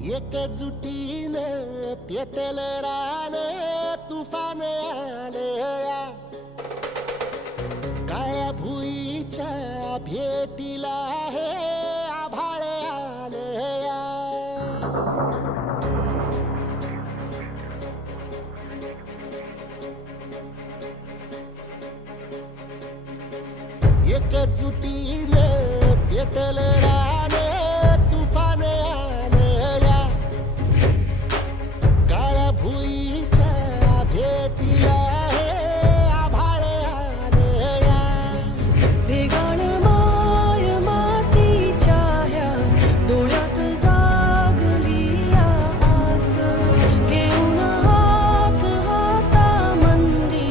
एकजुटीनं पेटलं रान तुफान आलया काळ्या भुईच्या भेटीला हे आभाळ आलया एकजुटीनं पेटलं रान तुफान आलया काळ्या भुईच्या भेटीला हे आभाळ आलया भेगाळ माय मातीच्या ह्या डोळ्यात जागली या आस घेऊन हात हातामंदी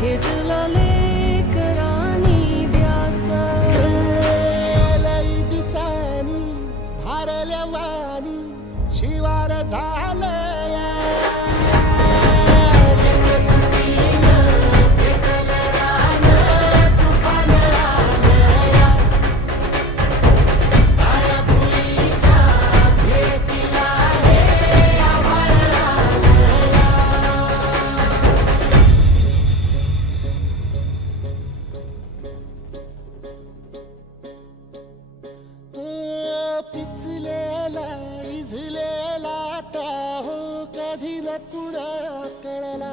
घेतला लेकरांनी ध्यास लई दिसानी भारल्या वाणी शिवार झालया पिचलेला इझलेला टाहो कधी न कुणा कळला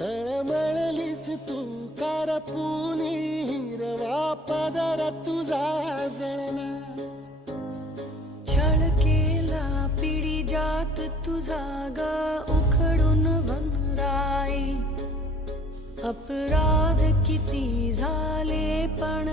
तळमळलीस तू करपुनी हिरवा पदर तुझा जळला छळ केला पिढी जात तुझा ग उखडून वनराई अपराध किती झाले पण